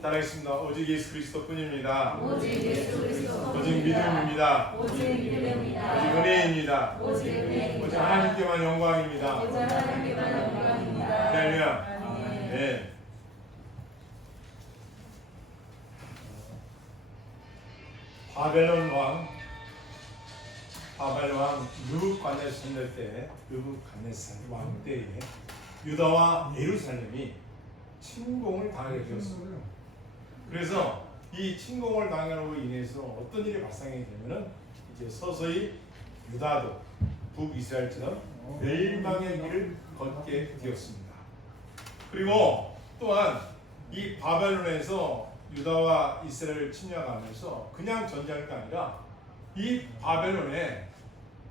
따라하겠습니다. 오직 예수 그리스도뿐입니다. 오직 예수 그리스도 오직 믿음입니다. 오직 믿음입니다. 오직 은혜입니다. 오직 은혜입니다. 오직 하나님께만 영광입니다. 오직 하나님께만 영광입니다. 할렐루야. 아멘. 네. 바벨론 왕 느부갓네살 때, 느부갓네살 왕 때에 유다와 예루살렘이 침공을 당하게 되었습니다. 그래서 이 침공을 당함으로 인해서 어떤 일이 발생하게 되면은 이제 서서히 유다도 북이스라엘처럼 멸망의 길을 걷게 되었습니다. 그리고 또한 이 바벨론에서 유다와 이스라엘을 침략하면서 그냥 전쟁이 아니라 이 바벨론에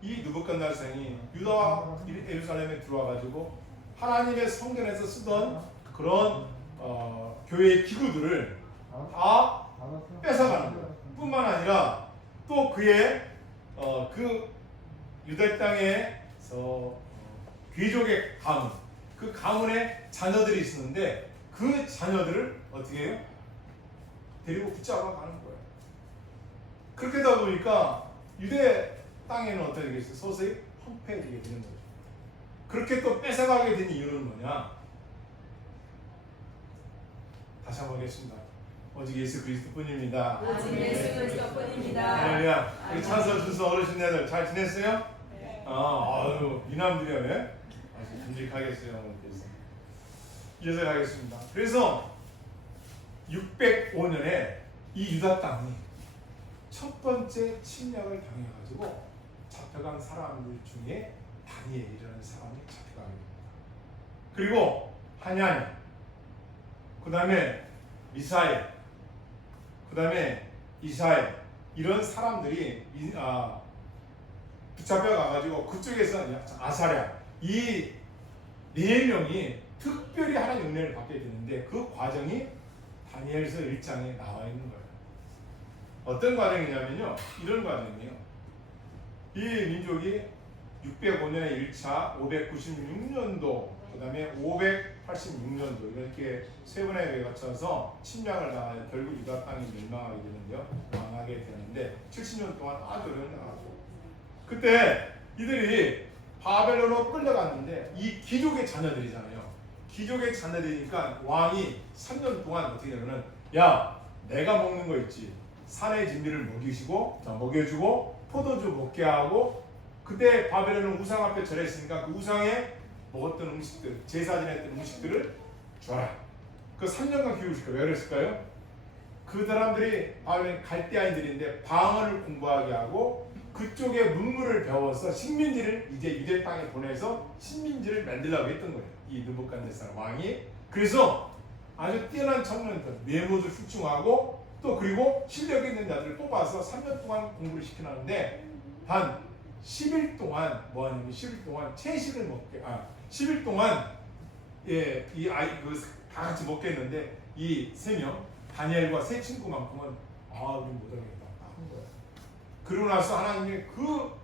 이 느부갓네살이 유다와 예루살렘에 들어와 가지고 하나님의 성전에서 쓰던 그런 교회의 기구들을 다 뺏어가는 거예요. 뿐만 아니라 또 그의 그 유다 땅에서 귀족의 가문, 그 가문의 자녀들이 있었는데 그 자녀들을 어떻게 해요? 데리고 붙잡아 가는 거예요. 그렇게 되다 보니까 유대 땅에는 어떻게 되겠어요? 서서히 황폐해지게 되는 거죠. 그렇게 또 뺏어가게 된 이유는 뭐냐? 다시 한번 하겠습니다. 오직 예수 그리스도뿐입니다. 오직 예수 그리스도뿐입니다. 할렐루야. 우리 찬서 준서 어르신들 잘 지냈어요? 네. 아유 미남들이네. 아주 듬직하겠어요. 어머니께서. 이어서 가겠습니다. 그래서 605년에 이 유다 땅이 첫 번째 침략을 당해가지고 잡혀간 사람들 중에 다니엘이라는 사람이 잡혀가게 됩니다. 그리고 하냐니, 그 다음에 미사엘, 그 다음에 이사엘, 이런 사람들이 붙잡혀 가가지고 그쪽에서 아사랴, 이 네 명이 특별히 하나님의 은혜를 받게 되는데 그 과정이 다니엘서 1장에 나와 있는 거예요. 어떤 과정이냐면요, 이런 과정이에요. 이 민족이 605년에 1차, 596년도, 그 다음에 586년도 이렇게 세 번에 거쳐서 침략을 당하여 결국 유다 땅이 멸망하게 되는데요, 망하게 되는데 70년 동안 아주 어려운 나라죠. 그때 이들이 바벨론으로 끌려갔는데 이 귀족의 자녀들이잖아요. 귀족의 자녀들이니까 왕이 3년 동안 어떻게 되면은, 야, 내가 먹는 거 있지, 산의 진미를 먹여주고 포도주 먹게 하고, 그때 바벨론은 우상 앞에 절했으니까 그 우상에 먹었던 음식들, 제사 지냈던 음식들을 줘라. 그 3년간 키우실까? 왜 그랬을까요? 그 사람들이 바벨론 갈대아인들인데 방언을 공부하게 하고 그쪽에 문물을 배워서 식민지를 이제 유대 땅에 보내서 식민지를 만들려고 했던 거예요. 이 느부갓네살 왕이. 그래서 아주 뛰어난 청년들, 외모도 훌륭하고 또 그리고 실력 있는 자들을 뽑아서 3년 동안 공부를 시켜놨는데 단 10일 동안 뭐 하냐면 10일 동안 채식을 먹게 10일 동안 이 아이 다 같이 먹겠는데 이 세 명 다니엘과 세 친구만큼은 우리 못하겠다 한 거야. 그러고 나서 하나님의 그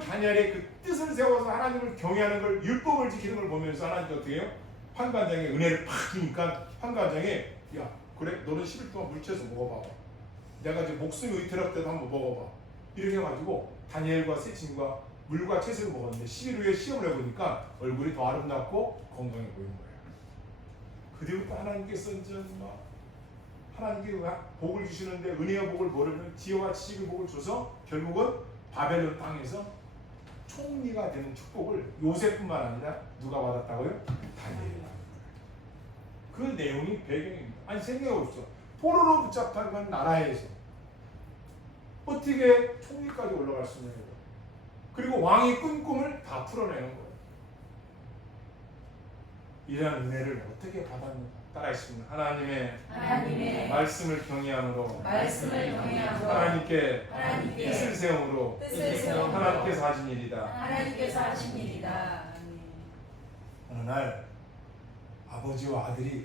다니엘의 그 뜻을 세워서 하나님을 경외하는 걸, 율법을 지키는 걸 보면서 하나님이 어떻게 해요? 환관장에 은혜를 팍 주니까 환관장에, 야 그래 너는 10일 동안 물 채서 먹어봐. 내가 이제 목숨이 위태롭 때도 한번 먹어봐. 이렇게 해가지고 다니엘과 세 친구가 물과 채소를 먹었는데 10일 후에 시험을 해보니까 얼굴이 더 아름답고 건강해 보이는 거예요. 그 뒤부터 하나님께서 이제 하나님께 복을 주시는데 은혜의 복을 모르면 지혜와 지식의 복을 줘서 결국은 바벨론 땅에서 총리가 되는 축복을 요셉뿐만 아니라 누가 받았다고요? 다니엘이 받은 거예요. 그 내용이 배경입니다. 아니 생각해보십시오. 포로로 붙잡힌 나라에서 어떻게 총리까지 올라갈 수 있냐고요. 그리고 왕이 꾼 꿈을 다 풀어내는 거예요. 이러한 은혜를 어떻게 받았는가? 따라하겠습니다. 하나님의 말씀을 경외함으로 하나님께 뜻을 세움으로 하나님께서 하신 일이다. 어느 날 아버지와 아들이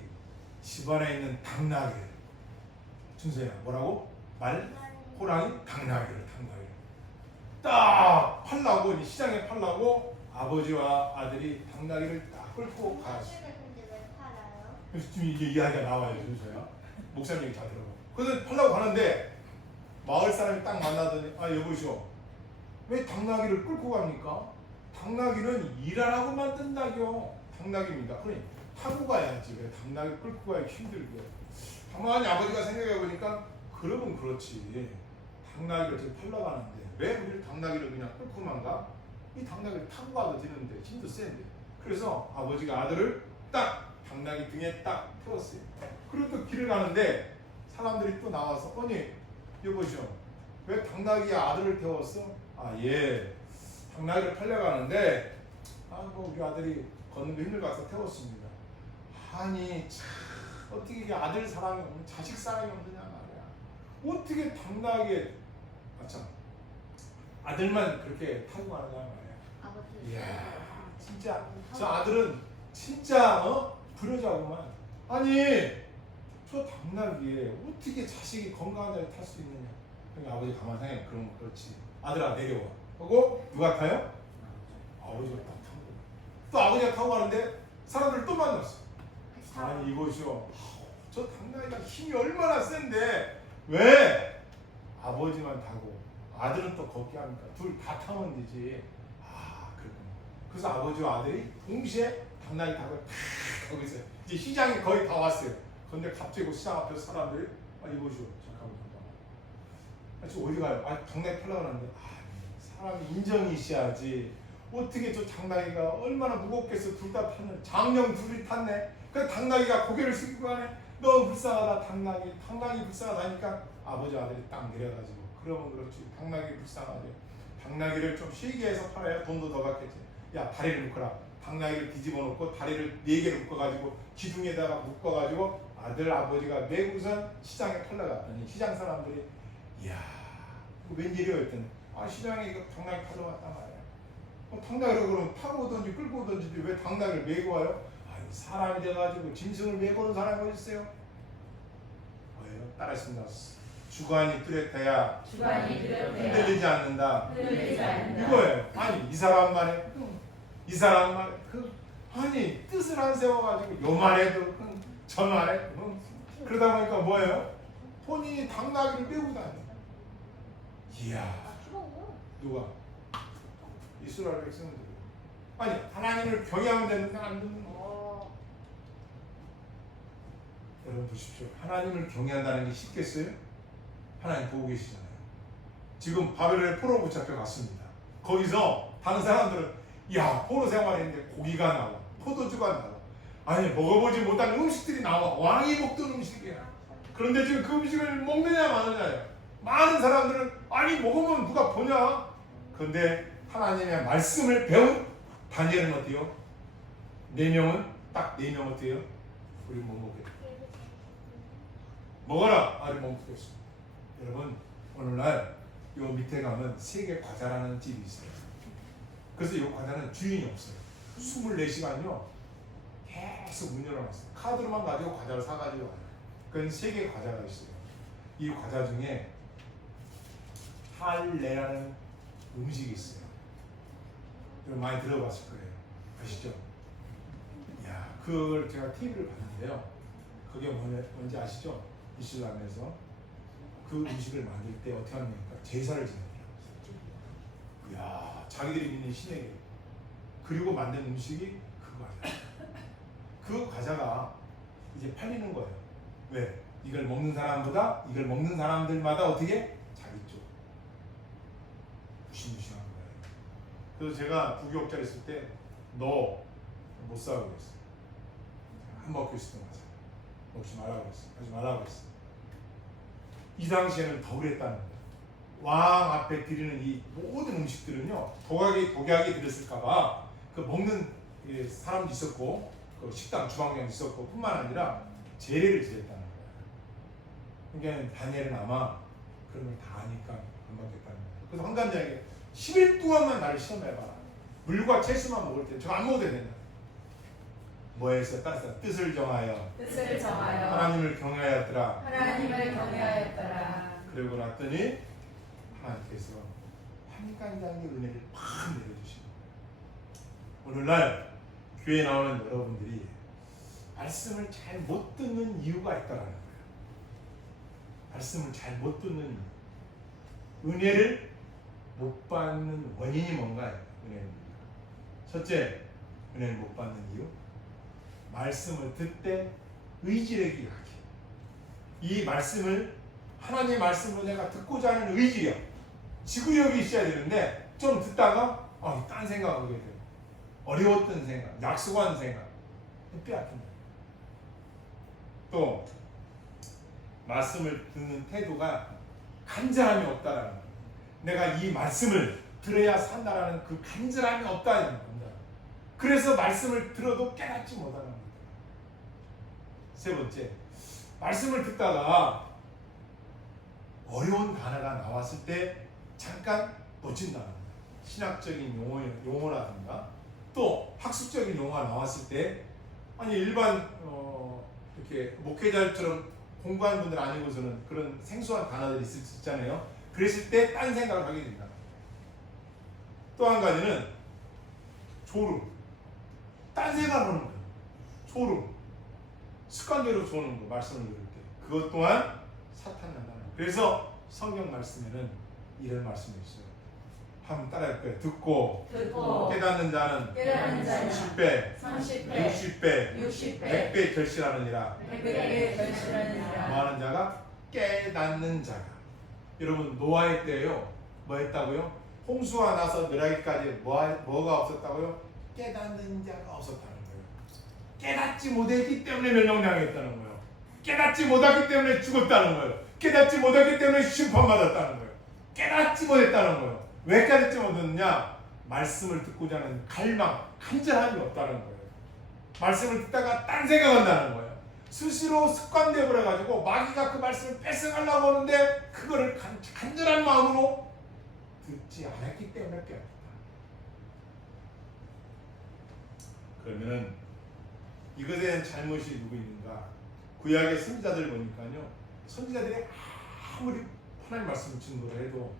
집안에 있는 당나귀를, 준서야 뭐라고? 호랑이 당나귀를 딱 팔라고, 시장에 팔라고 아버지와 아들이 당나귀를 딱 끌고 갔어요. 그래서 지금 이게 이야기가 나와요, 준서야. 목사님 얘기 다 들어봐. 그래서 팔라고 하는데 마을 사람이 딱 만나더니 아 여보시오 왜 당나귀를 끌고 갑니까? 당나귀는 일하라고 만든다요. 당나귀입니다. 그러니 타고 가야지 왜 당나귀 끌고 가기 힘들게. 가만히 아버지가 생각해 보니까 그러면 그렇지. 당나귀를 지금 팔러 가는데 왜 우리를 당나귀를 그냥 끌고만 가? 이 당나귀를 타고 가도 되는데 힘도 센데. 그래서 아버지가 아들을 딱 당나귀 등에 딱 태웠어요. 그리고 또 길을 가는데 사람들이 또 나와서 아니 여보시오 왜 당나귀 아들을 태웠어? 아 예 당나귀를 팔려 가는데 뭐 우리 아들이 걷는 거 힘들어서 태웠습니다. 아니 참 어떻게 이게 아들 사랑이 없는 자식 사랑이 없느냐 말이야. 어떻게 당나귀에 아참 아들만 그렇게 타고 가느냐 말이야. 이야 진짜 저 아들은 진짜 불효자구만. 아니 저 당나귀에 어떻게 자식이 건강한 자리 탈 수 있느냐. 그러니까 아버지 가만 생각해. 그럼 그렇지. 아들아 내려와. 하고 누가 타요? 아버지가 딱 타고. 또 아버지가 타고 가는데 사람들 또 만났어. 아니 이것이요. 저 당나귀가 힘이 얼마나 센데 왜 아버지만 타고 아들은 또 걷게 합니까? 둘 다 타면 되지. 아 그렇구나. 그래서 아버지와 아들이 동시에 당나귀 타고 가고 있어요. 이제 시장이 거의 다 왔어요. 근데 갑자기 시장 앞에서 사람들이 아 이보시오 잠깐만 지금 어디 가요? 아 당나귀 팔러 가는데 사람이 인정이 있어야지. 어떻게 저 당나귀가 얼마나 무겁겠어. 둘 다 타는 장령 둘이 탔네. 그 당나귀가 고개를 숙이고 가네. 너무 불쌍하다 당나귀 불쌍하다니까 아버지 아들이 딱 내려가지고 그러면 그렇지 당나귀 불쌍하지. 당나귀를 좀 쉬게 해서 팔아야 돈도 더 받겠지. 야 다리를 묶어라. 당나귀를 뒤집어 놓고 다리를 4개를 묶어가지고 기둥에다가 묶어가지고 아들 아버지가 매구선 시장에 팔러 갔더니 시장 사람들이 이야 웬일이야 했더니 아 시장에 이거 당나귀 팔러 왔단 말이야. 당나귀를 그럼 타고 오든지 끌고 오든지 왜 당나귀를 메고 와요? 아니 사람이 돼가지고 짐승을 메고 오는 사람이 어디 있어요? 뭐예요? 따라했습니다. 주관이 뚜렷해야 흔들리지 않는다. 이거예요. 아니 이 사람만 해. 이 사람만 아니 뜻을 안 세워가지고 요만해도 저만해. 그러다 보니까 뭐예요? 본인이 당나귀를 메고 다녀. 이야 누가? 이스라엘 백성들. 아니 하나님을 경외하면 되는데 안 듣는 거. 여러분 보십시오. 하나님을 경외한다는 게 쉽겠어요? 하나님 보고 계시잖아요. 지금 바벨론에 포로 붙잡혀 갔습니다. 거기서 다른 사람들은 야 포로 생활했는데 고기가 나와 포도주가 나와 아니 먹어보지 못한 음식들이 나와 왕이 먹던 음식이야. 그런데 지금 그 음식을 먹느냐 마느냐예요. 많은 사람들은 아니 먹으면 누가 보냐. 그런데 하나님의 말씀을 배운 다니엘은 어때요? 4명은 딱 4명 어때요? 우리 못 먹겠다. 먹어라. 아니 못 먹겠어. 여러분 오늘날 요 밑에 가면 세계 과자라는 집이 있어요. 그래서 이 과자는 주인이 없어요. 24시간요 계속 문 열어놨어요. 카드로만 가지고 과자를 사가지고 와요. 그건 세계 과자가 있어요. 이 과자 중에 할레라는 음식이 있어요. 여러분 많이 들어봤을 거예요. 아시죠? 야, 그걸 제가 TV를 봤는데요. 그게 뭔지 아시죠? 이슬람에서 그 음식을 만들 때 어떻게 합니까? 제사를 지내요. 이야, 자기들이 믿는 신에게. 그리고 만든 음식이 그 과자. 그 과자가 이제 팔리는 거예요. 왜? 이걸 먹는 사람보다 이걸 먹는 사람들마다 어떻게? 자기 쪽. 무시무시한 거예요. 그래서 제가 구교육자 있을 때 너 못 사고 그랬어. 한 먹고 있을 때 맞아. 먹지 말라고 그랬어. 하지 말라고 그랬어. 이 당시에는 더 그랬다는 거예요. 왕 앞에 드리는 이 모든 음식들은요 독약이 들었을까봐 그 먹는 사람도 있었고 그 식당 주방장도 있었고 뿐만 아니라 제례를 지냈다는 거예요. 그러니까 다니엘은 아마 그런 걸 다 아니까 안 먹겠다는 거예요. 그래서 황감자에게 10일 동안만 나를 시험해봐라. 물과 채소만 먹을 때 저 안 먹어도 된다. 뭐에서 따라서 뜻을 정하여 하나님을 경외하였더라. 그러고 났더니 하나님께서 한간장의 은혜를 팍 내려주시고 오늘날 교회에 나오는 여러분들이 말씀을 잘 못 듣는 이유가 있다라는 거예요. 말씀을 잘 못 듣는 은혜를 못 받는 원인이 뭔가요? 은혜입니다. 첫째, 은혜를 못 받는 이유. 말씀을 듣되 의지력이 약해. 이 말씀을 하나님의 말씀으로 내가 듣고자 하는 의지력, 지구력이 있어야 되는데 좀 듣다가 딴 생각하게 돼요. 어려웠던 생각, 약속한 생각 빼앗긴다. 또 말씀을 듣는 태도가 간절함이 없다라는 거예요. 내가 이 말씀을 들어야 산다라는 그 간절함이 없다는 겁니다. 그래서 말씀을 들어도 깨닫지 못하는 겁니다. 세 번째, 말씀을 듣다가 어려운 단어가 나왔을 때 잠깐 놓친다는 거예요. 신학적인 용어라든가 또 학술적인 용어가 나왔을 때 일반 이렇게 목회자처럼 공부한 분들 아니고서는 그런 생소한 단어들이 있을 수 있잖아요. 그랬을 때 딴 생각을 하게 된다. 또 한 가지는 졸음. 딴 생각을 하는 거예요. 졸음. 습관대로 조는 거, 말씀을 들을 때. 그것 또한 사탄 난다는 거예요. 그래서 성경 말씀에는 이런 말씀이 있어요. 한번 따라할 거예요. 듣고 깨닫는 자는 30배, 60배, 100배 결실하느니라. 뭐하는 자가? 깨닫는 자가. 여러분 노아의 때요 뭐 했다고요? 홍수가 나서 멸하기까지 뭐가 없었다고요? 깨닫는 자가 없었다는 거예요. 깨닫지 못했기 때문에 멸망당했다는 거예요. 깨닫지 못했기 때문에 죽었다는 거예요. 깨닫지 못했기 때문에 심판받았다는 거예요. 깨닫지 못했다는 거예요. 왜 깨닫지 못했느냐? 말씀을 듣고자 하는 갈망, 간절함이 없다는 거예요. 말씀을 듣다가 딴 생각한다는 거예요. 수시로 습관되어 버려가지고 마귀가 그 말씀을 뺏어가려고 하는데 그거를 간절한 마음으로 듣지 않았기 때문에 깨닫다. 그러면은 이것에 대한 잘못이 누구 있는가? 구약의 선지자들 보니까요, 선지자들이 아무리 하나님 말씀을 증거를 해도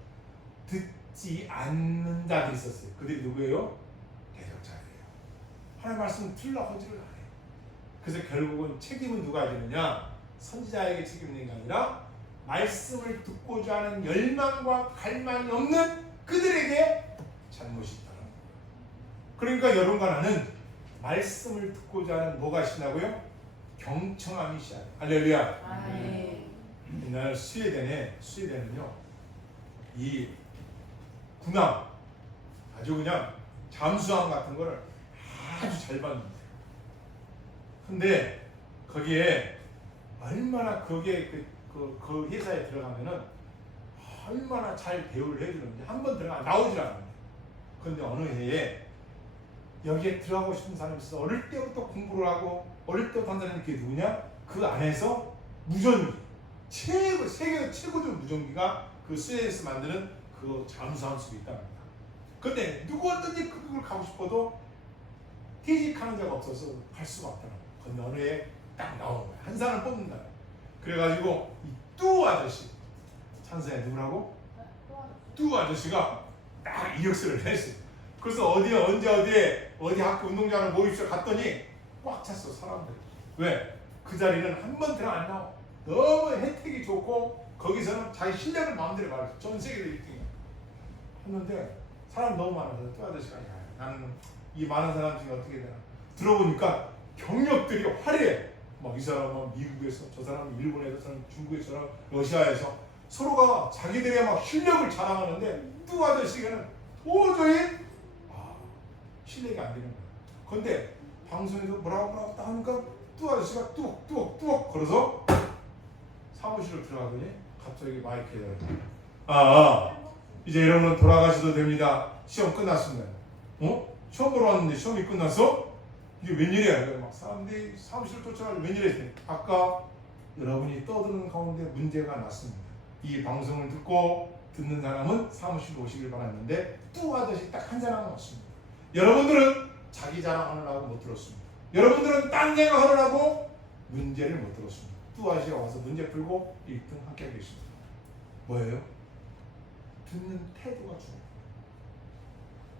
듣지 않는 자들이 있었어요. 그들이 누구예요? 대적자들이에요. 하나님 말씀을 들으려고 하지를 않아요. 그래서 결국은 책임은 누가 지느냐? 선지자에게 책임이 있는 게 아니라 말씀을 듣고자 하는 열망과 갈망이 없는 그들에게 잘못이 있다는 거예요. 그러니까 여러분과 나는 말씀을 듣고자 하는 뭐가 있다고요? 경청함이 있어야 돼요. 할렐루야. 옛날 스웨덴은요 이 군함 아주 그냥 잠수함 같은 거를 아주 잘 봤는데, 근데 거기에 얼마나 거기에 그 회사에 들어가면은 얼마나 잘 대우를 해주는지 한 번 들어가 나오질 않는데, 근데 어느 해에 여기에 들어가고 싶은 사람이 있어. 어릴 때부터 공부를 하고 어릴 때부터 한 사람이 그게 누구냐? 그 안에서 무전기 세계 최고조 무전기가 그 스웨덴에서 만드는 그 잠수함 속에 있답니다. 근데 누구든지 그걸 가고 싶어도 퇴직하는 자가 없어서 갈 수가 없더라고요. 근데 어느 해에 딱 나오는 거야. 한 사람 뽑는다. 그래가지고 이 뚜 아저씨, 찬사에 누구라고? 뚜 아저씨가 딱 이력서를 냈어요. 그래서 어디 학교 운동장을 모입시다 갔더니 꽉 찼어, 사람들. 왜? 그 자리는 한 번 들어 안 나와. 너무 혜택이 좋고 거기서는 자기 실력을 마음대로 말해서 전 세계도 1등이야. 했는데 사람 너무 많아서 뚜 아저씨가 나는 이 많은 사람 중에 어떻게 되나 들어보니까 경력들이 화려해. 막 이 사람은 미국에서, 저 사람은 일본에서, 저 사람은 중국에서, 저 사람은 러시아에서 서로가 자기들의 막 실력을 자랑하는데 뚜 아저씨는 도저히 실력이 안 되는 거야. 근데 방송에서 뭐라고 딱 하니까 뚜 아저씨가 뚜벅 걸어서 사무실로 들어가더니 갑자기 마이크에 이제 여러분은 돌아가셔도 됩니다. 시험 끝났습니다. 시험 보러 왔는데 시험이 끝났어? 이게 웬일이야? 막 사람들이 사무실을 쫓아가지고 웬일이야? 아까 여러분이 떠드는 가운데 문제가 났습니다. 이 방송을 듣는 사람은 사무실로 오시길 바랐는데 뚜 아저씨 딱 한 사람은 없습니다. 여러분들은 자기 자랑하느라고 못 들었습니다. 여러분들은 딴 생각하느라고 문제를 못 들었습니다. 뚜 아저씨가 와서 문제 풀고 1등 합격했습니다. 뭐예요? 듣는 태도가 중요해요.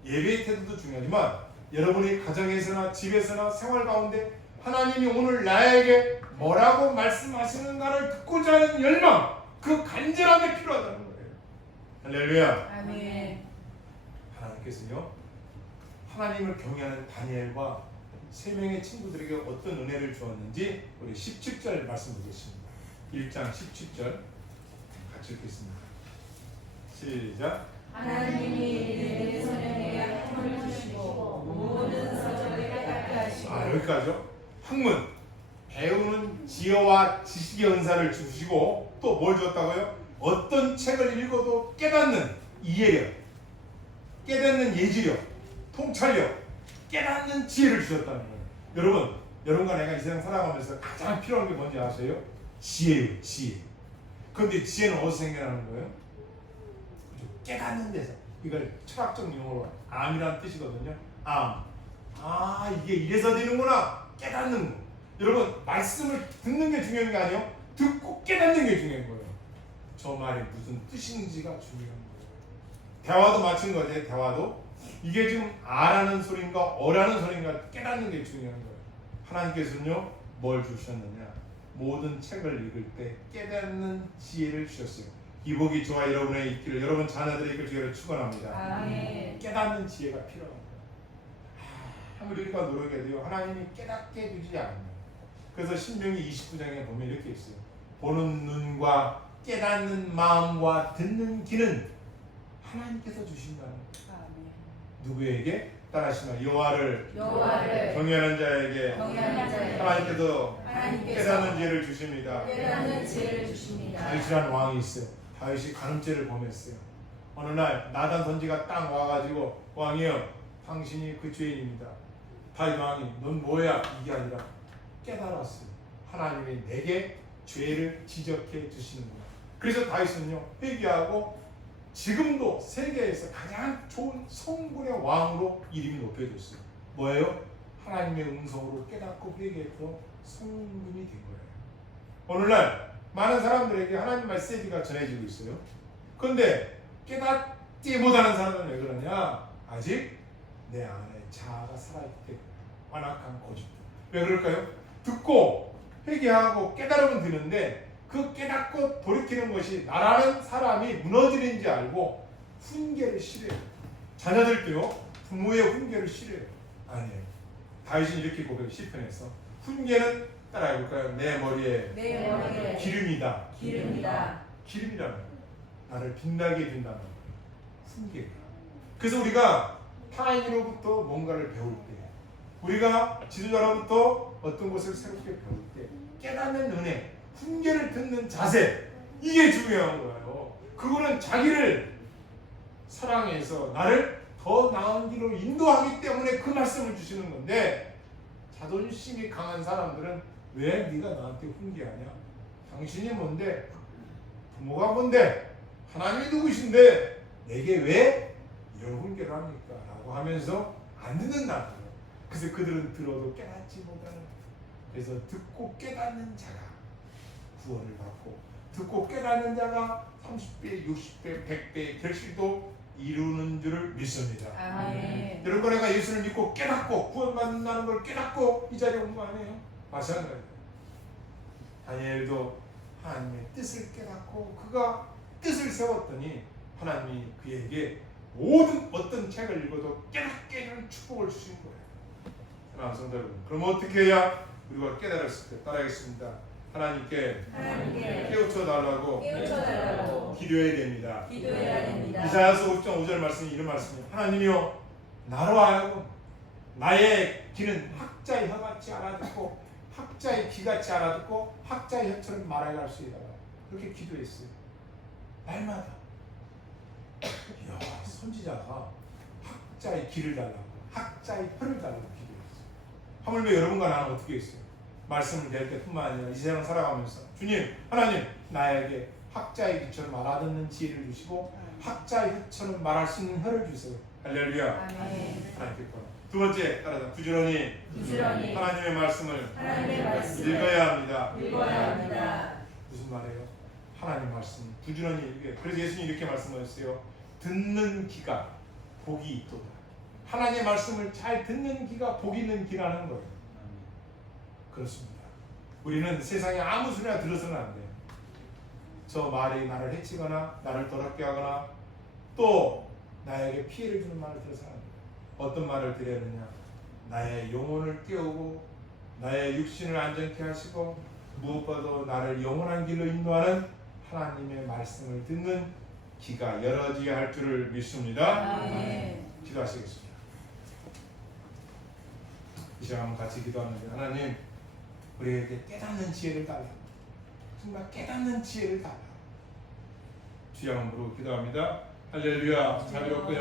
예배의 태도도 중요하지만 여러분이 가정에서나 집에서나 생활 가운데 하나님이 오늘 나에게 뭐라고 말씀하시는가를 듣고자 하는 열망, 그 간절함이 필요하다는 거예요. 할렐루야. 아멘. 하나님께서요, 하나님을 경외하는 다니엘과 세 명의 친구들에게 어떤 은혜를 주었는지 우리 17절 말씀 보겠습니다. 1장 17절 같이 읽겠습니다. 시작. 하나님이 내 선행에 학문을 주시고 모든 서적을 깨닫게 하시고. 여기까지요. 학문, 배우는 지혜와 지식의 은사를 주시고 또 뭘 줬다고요? 어떤 책을 읽어도 깨닫는 이해력, 깨닫는 예지력, 통찰력, 깨닫는 지혜를 주셨다는 거예요. 여러분과 내가 이 세상 살아가면서 가장 필요한 게 뭔지 아세요? 지혜예요. 지혜. 그런데 지혜는 어디서 생겨나는 거예요? 깨닫는 데서. 이걸 철학적 용어로 암이라는 뜻이거든요. 암. 이게 이래서 되는구나. 깨닫는 거. 여러분, 말씀을 듣는 게 중요한 게 아니에요. 듣고 깨닫는 게 중요한 거예요. 저 말이 무슨 뜻인지가 중요한 거예요. 대화도 마찬가지예요. 대화도 이게 지금 아라는 소리인가 어라는 소리인가 깨닫는 게 중요한 거예요. 하나님께서는요, 뭘 주셨느냐? 모든 책을 읽을 때 깨닫는 지혜를 주셨어요. 이 복이 저와 여러분의 있기를, 여러분 자녀들의 있기를 주기를 축원합니다. 아멘. 깨닫는 지혜가 필요합니다. 아무리 우리가 노력해도요, 하나님이 깨닫게 해주지 않아요. 그래서 신명기 29장에 보면 이렇게 있어요. 보는 눈과 깨닫는 마음과 듣는 귀는 하나님께서 주신다는 거예요. 아멘. 누구에게? 따라하시면 여호와를 경외하는 자에게 하나님께서 깨닫는 지혜를 주십니다. 깨닫는 지혜를 주십니다. 다윗이라는 왕이 있어요. 다윗이 간음죄를 범했어요. 어느 날 나단 선지가 딱 와가지고, 왕이여, 당신이 그 죄인입니다. 다윗 왕이 넌 뭐야? 이게 아니라 깨달았어요. 하나님이 내게 죄를 지적해 주시는구나. 그래서 다윗은요, 회개하고 지금도 세계에서 가장 좋은 성군의 왕으로 이름이 높여졌어요. 뭐예요? 하나님의 음성으로 깨닫고 회개해서 성군이 된 거예요. 오늘날 많은 사람들에게 하나님 메시지가 전해지고 있어요. 그런데 깨닫지 못하는 사람은 왜 그러냐? 아직 내 안에 자아가 살아있기 때문에. 완악한 고집. 왜 그럴까요? 듣고 회개하고 깨달으면 되는데 그 깨닫고 돌이키는 것이 나라는 사람이 무너지는지 알고 훈계를 싫어해요. 자녀들도요, 부모의 훈계를 싫어해요. 아니에요. 다윗은 이렇게 고백을 시편에서, 훈계는 따라해볼까요? 내 머리에 기름이다. 기름이라는 거예요. 나를 빛나게 해준다는 거예요. 훈계가. 그래서 우리가 타인으로부터 뭔가를 배울 때, 우리가 지도자로부터 어떤 것을 새롭게 배울 때 깨닫는 은혜, 훈계를 듣는 자세, 이게 중요한 거예요. 그거는 자기를 사랑해서 나를 더 나은 길로 인도하기 때문에 그 말씀을 주시는 건데, 자존심이 강한 사람들은 왜 네가 나한테 훈계하냐? 당신이 뭔데? 부모가 뭔데? 하나님이 누구신데 내게 왜 이런 훈계를 합니까? 라고 하면서 안 듣는다는 거예요. 그래서 그들은 들어도 깨닫지 못하는 거예요. 그래서 듣고 깨닫는 자가 구원을 받고, 듣고 깨닫는 자가 30배, 60배, 100배 결실도 이루는 줄을 믿습니다. 아멘. 여러분, 내가 예수를 믿고 깨닫고 구원받는다는 걸 깨닫고 이 자리에 온 거 아니에요? 마찬가지예요. 다니엘도 하나님의 뜻을 깨닫고 그가 뜻을 세웠더니 하나님이 그에게 모든 어떤 책을 읽어도 깨닫게 해주는 축복을 주신 거예요. 사랑하는 성도 여러분, 그럼 어떻게 해야 우리가 깨달을 수 있게? 따라하겠습니다. 하나님께 깨우쳐 달라고 기도해야 됩니다. 이사야서 50장 5절 말씀이 이런 말씀이에요. 하나님이여, 나로 하여금 나의 귀는 학자의 혀같이 알아듣고 학자의 귀같이 알아듣고 학자의 혀처럼 말해갈 수 있다. 그렇게 기도했어요. 날마다. 이야, 선지자가 학자의 귀를 달라고, 학자의 혀를 달라고 기도했어요. 하물며 여러분과 나는 어떻게 했어요? 말씀을 될 때뿐만 아니라 이 세상 살아가면서, 주님, 하나님, 나에게 학자의 귀처럼 알아듣는 지혜를 주시고 학자의 혀처럼 말할 수 있는 혀를 주세요. 할렐루야. 아멘. 하나님께 구하라. 두 번째, 따라서 부지런히 하나님의 말씀을 읽어야 합니다. 무슨 말이에요? 하나님 말씀 부지런히 읽어요. 그래서 예수님이 이렇게 말씀하셨어요. 듣는 귀가 복이 있도다. 하나님의 말씀을 잘 듣는 귀가 복 있는 귀라는 거예요. 그렇습니다. 우리는 세상에 아무 소리나 들어서는 안 돼요. 저 말이 나를 해치거나 나를 더럽게 하거나 또 나에게 피해를 주는 말을 들어서 합니다. 어떤 말을 드렸느냐? 나의 영혼을 깨우고 나의 육신을 안정케 하시고 무엇보다도 나를 영원한 길로 인도하는 하나님의 말씀을 듣는 귀가 열어져야 할 줄을 믿습니다. 아멘. 기도하시겠습니다. 이 시간 한번 같이 기도하는데, 하나님 우리에게 깨닫는 지혜를 달라. 정말 깨닫는 지혜를 달라. 주여 한번 부르고 기도합니다. 할렐루야. 자비롭고